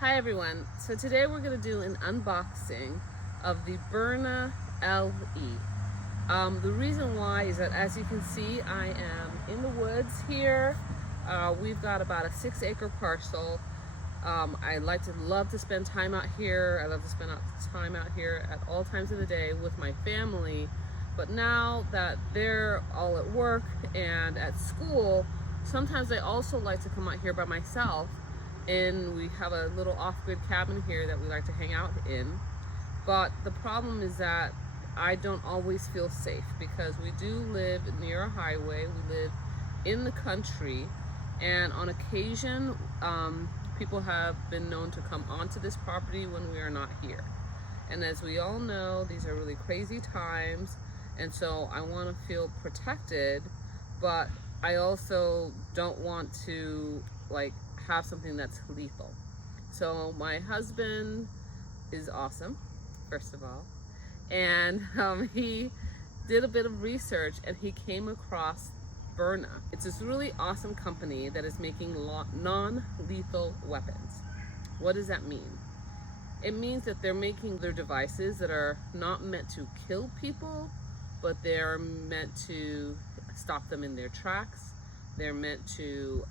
Hi everyone, so today we're going to do an unboxing of the Byrna LE. The reason why is that, as you can see, I am in the woods here. We've got about a 6-acre parcel. I love to spend time out here. I love to spend time out here at all times of the day with my family. But now that they're all at work and at school, sometimes I also like to come out here by myself. And we have a little off-grid cabin here that we like to hang out in. But the problem is that I don't always feel safe because we do live near a highway. We live in the country, and on occasion people have been known to come onto this property when we are not here. And as we all know, these are really crazy times, and so I want to feel protected, but I also don't want to have something that's lethal. So my husband is awesome, first of all, and he did a bit of research and he came across Byrna. It's this really awesome company that is making non-lethal weapons. What does that mean? It means that they're making their devices that are not meant to kill people, but they're meant to stop them in their tracks. They're meant to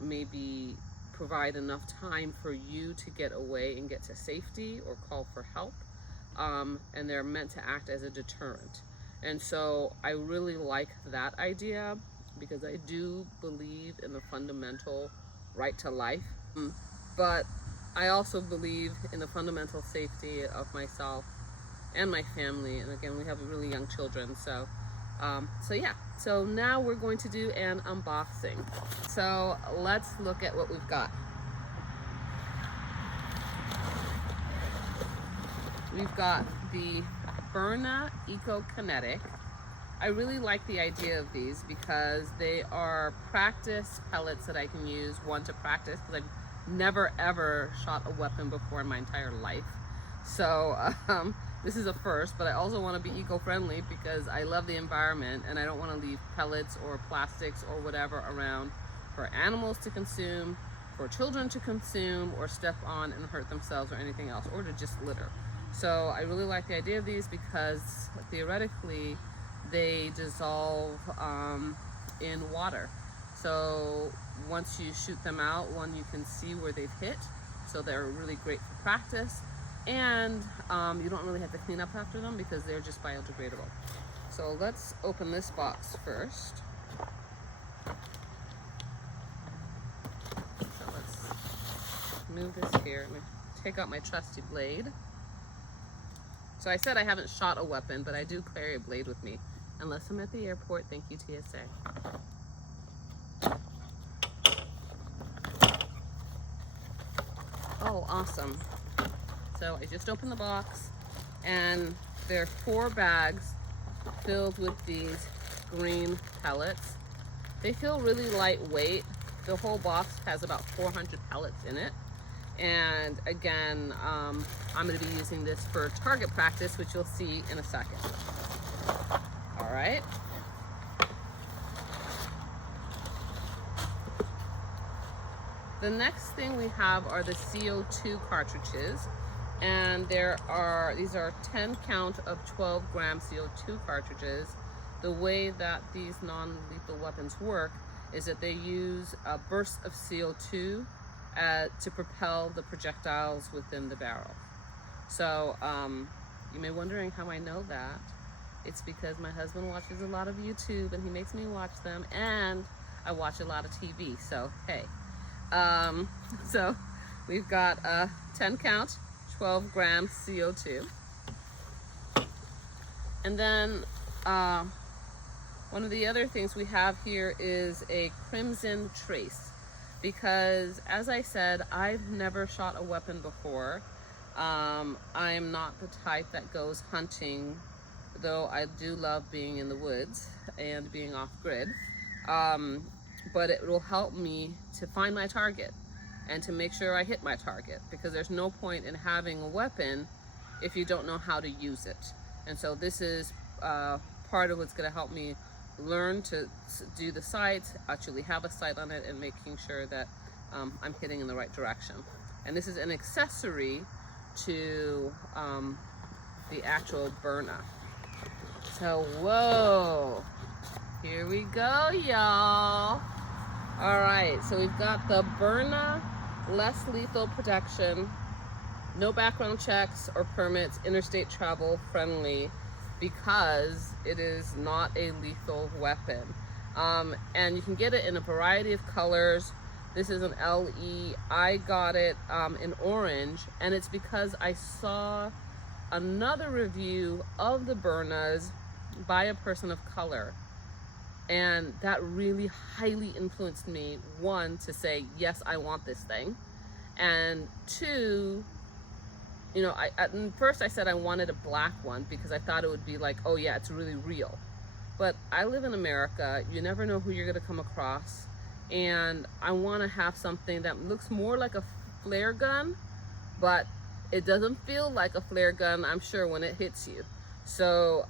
maybe provide enough time for you to get away and get to safety or call for help, and they're meant to act as a deterrent. And so I really like that idea because I do believe in the fundamental right to life, but I also believe in the fundamental safety of myself and my family. And again, we have really young children, so yeah. So now we're going to do an unboxing. So let's look at what we've got. We've got the Byrna Kinetic. I really like the idea of these because they are practice pellets that I can use, one, to practice, because I've never ever shot a weapon before in my entire life. So this is a first, but I also want to be eco-friendly because I love the environment and I don't want to leave pellets or plastics or whatever around for animals to consume, for children to consume, or step on and hurt themselves or anything else, or to just litter. So I really like the idea of these because theoretically they dissolve in water. So once you shoot them out, you can see where they've hit. So they're really great for practice. And you don't really have to clean up after them because they're just biodegradable. So let's open this box first. So let's move this here. I'm gonna take out my trusty blade. So I said I haven't shot a weapon, but I do carry a blade with me. Unless I'm at the airport, thank you TSA. Oh, awesome. So I just opened the box and there are 4 bags filled with these green pellets. They feel really lightweight. The whole box has about 400 pellets in it. And again, I'm going to be using this for target practice, which you'll see in a second. All right. The next thing we have are the CO2 cartridges. And these are 10 count of 12 gram CO2 cartridges. The way that these non-lethal weapons work is that they use a burst of CO2 to propel the projectiles within the barrel. So you may be wondering how I know that. It's because my husband watches a lot of YouTube and he makes me watch them, and I watch a lot of TV, so hey. So we've got a 10 count 12 grams CO2. And then one of the other things we have here is a crimson trace, because as I said, I've never shot a weapon before. I'm not the type that goes hunting, though I do love being in the woods and being off grid. But it will help me to find my target and to make sure I hit my target, because there's no point in having a weapon if you don't know how to use it. And so this is part of what's going to help me learn to do the sights, actually have a sight on it, and making sure that I'm hitting in the right direction. And this is an accessory to the actual Byrna. So, whoa, here we go, y'all. All right, so we've got the Byrna less lethal protection, no background checks or permits, interstate travel friendly, because it is not a lethal weapon. And you can get it in a variety of colors. This is an LE. I got it in orange, and it's because I saw another review of the Byrnas by a person of color, and that really highly influenced me, one, to say, yes, I want this thing, and two, you know, at first I said I wanted a black one because I thought it would be like, oh yeah, it's really real. But I live in America, you never know who you're gonna come across, and I wanna have something that looks more like a flare gun, but it doesn't feel like a flare gun, I'm sure, when it hits you. So,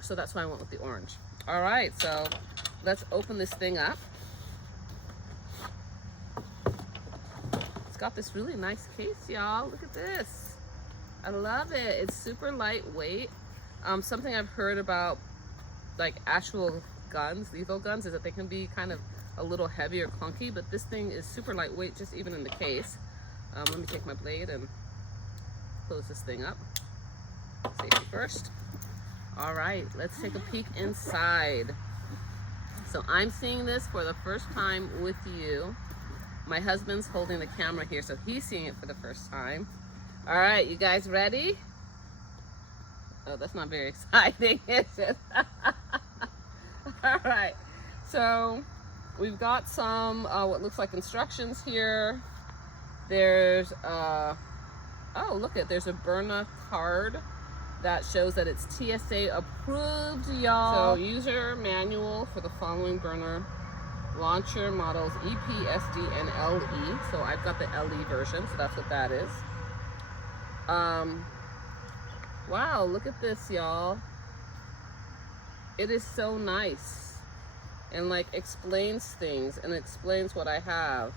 so that's why I went with the orange. All right, so let's open this thing up. It's got this really nice case, y'all. Look at this. I love it. It's super lightweight. Something I've heard about, like, actual guns, lethal guns, is that they can be kind of a little heavy or clunky, but this thing is super lightweight, just even in the case. Let me take my blade and close this thing up. Safety first. All right, let's take a peek inside. So I'm seeing this for the first time with you. My husband's holding the camera here, so he's seeing it for the first time. All right, you guys ready? Oh, that's not very exciting, is it? All right, so we've got some what looks like instructions here. There's oh, look it, there's a Byrna card that shows that it's TSA approved, y'all. So, user manual for the following Byrna launcher models: EP, SD, and LE. So I've got the LE version, so that's what that is. Wow, look at this, y'all. It is so nice, and like explains things and explains what I have.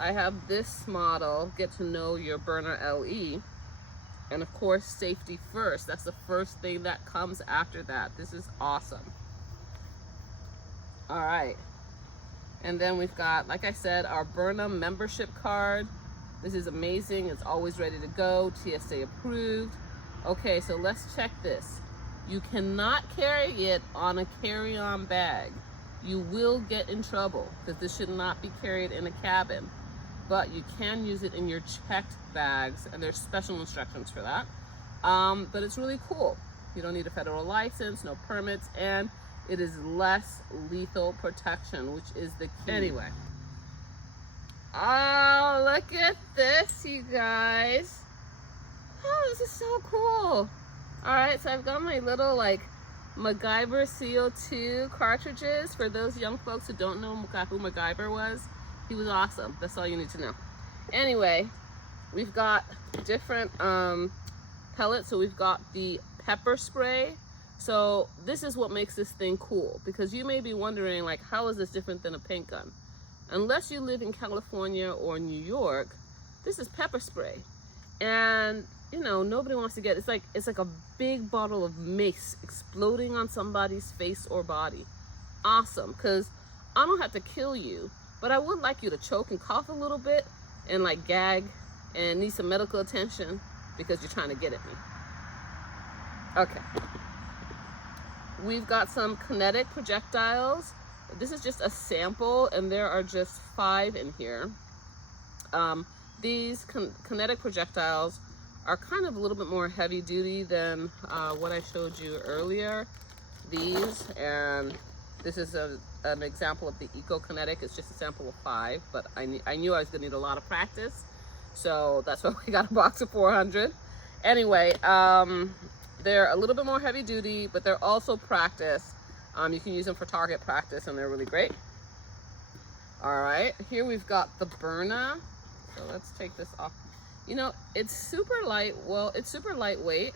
I have this model, get to know your Byrna LE. And of course, safety first. That's the first thing that comes after that. This is awesome. All right. And then we've got, like I said, our Byrna membership card. This is amazing. It's always ready to go. TSA approved. Okay, so let's check this. You cannot carry it on a carry-on bag. You will get in trouble because this should not be carried in a cabin. But you can use it in your checked bags, and there's special instructions for that. But it's really cool. You don't need a federal license, no permits, and it is less lethal protection, which is the key. Anyway. Oh, look at this, you guys. Oh, this is so cool. All right, so I've got my little, like, MacGyver CO2 cartridges. For those young folks who don't know who MacGyver was, he was awesome. That's all you need to know. Anyway, we've got different pellets. So we've got the pepper spray. So this is what makes this thing cool, because you may be wondering, like, how is this different than a paint gun? Unless you live in California or New York, this is pepper spray. And, you know, nobody wants to get, it's like a big bottle of mace exploding on somebody's face or body. Awesome, because I don't have to kill you, but I would like you to choke and cough a little bit and like gag and need some medical attention because you're trying to get at me. Okay. We've got some kinetic projectiles. This is just a sample, and there are just 5 in here. These kinetic projectiles are kind of a little bit more heavy duty than what I showed you earlier. These, and this is an example of the Eco-Kinetic. It's just a sample of 5, but I knew I was gonna need a lot of practice, so that's why we got a box of 400. Anyway, they're a little bit more heavy duty, but they're also practice. You can use them for target practice, and they're really great. All right, here we've got the Byrna. So let's take this off. You know, it's super light. Well, it's super lightweight.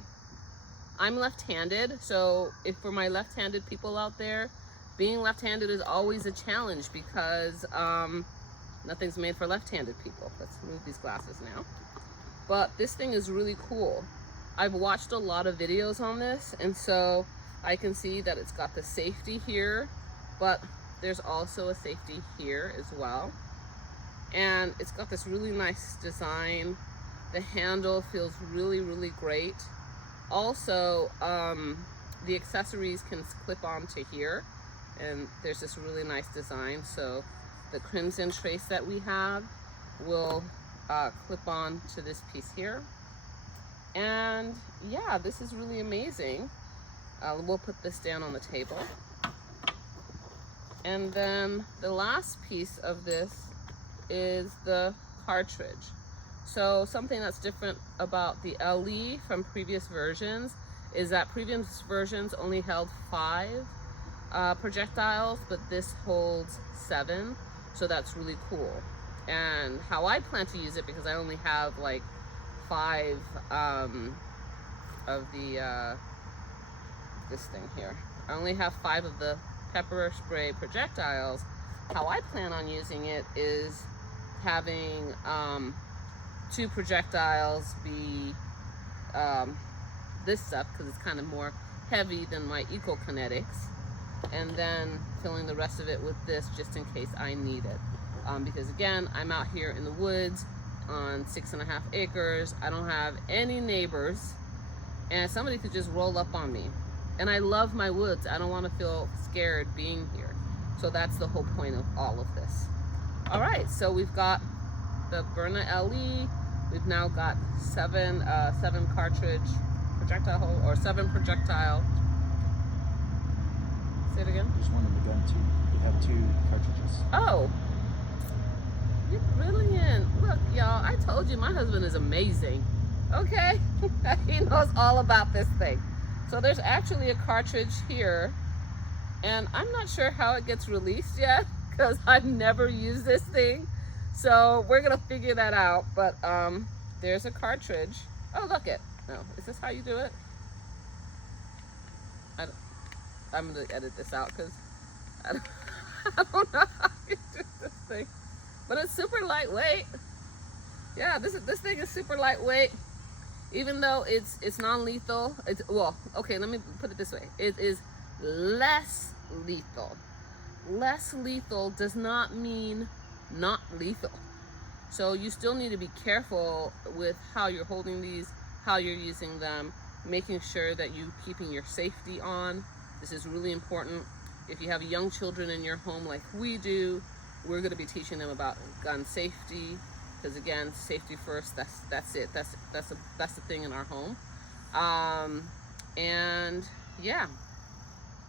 I'm left-handed, so if for my left-handed people out there, being left-handed is always a challenge because Nothing's made for left-handed people. Let's move these glasses now. But this thing is really cool. I've watched a lot of videos on this, and so I can see that it's got the safety here, but there's also a safety here as well. And it's got this really nice design. The handle feels really, really great. Also, the accessories can clip onto here, and there's this really nice design. So the crimson trace that we have will clip on to this piece here. And yeah, this is really amazing. We'll put this down on the table. And then the last piece of this is the cartridge. So something that's different about the LE from previous versions is that previous versions only held 5 projectiles, but this holds 7. So that's really cool. And how I plan to use it, because I only have like 5 of the this thing here. I only have 5 of the pepper spray projectiles. How I plan on using it is having 2 projectiles be this stuff, because it's kind of more heavy than my eco kinetics, and then filling the rest of it with this just in case I need it. Because again, I'm out here in the woods on 6.5 acres. I don't have any neighbors, and somebody could just roll up on me. And I love my woods. I don't want to feel scared being here. So that's the whole point of all of this. All right, so we've got the Byrna LE. We've now got 7 cartridge projectile hole, or 7 projectile. Say it again. There's one in the gun too. You have 2 cartridges. Oh, you're brilliant. Look, y'all, I told you my husband is amazing. Okay, he knows all about this thing. So there's actually a cartridge here, and I'm not sure how it gets released yet, because I've never used this thing. So we're gonna figure that out. But there's a cartridge. Oh, look it. No, is this how you do it? I'm gonna edit this out because I don't know how you do this thing. But it's super lightweight. Yeah, this thing is super lightweight. Even though it's non-lethal, well, okay, let me put it this way. It is less lethal. Less lethal does not mean not lethal. So you still need to be careful with how you're holding these, how you're using them, making sure that you're keeping your safety on. This is really important. If you have young children in your home like we do, we're going to be teaching them about gun safety. Because again, safety first. That's it. That's the thing in our home. And yeah,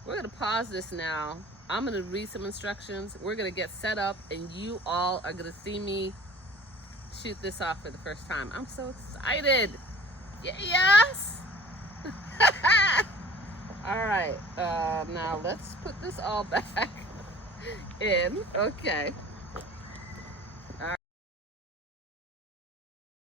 we're gonna pause this now. I'm gonna read some instructions. We're gonna get set up, and you all are gonna see me shoot this off for the first time. I'm so excited. Yes. All right. Now let's put this all back in. Okay.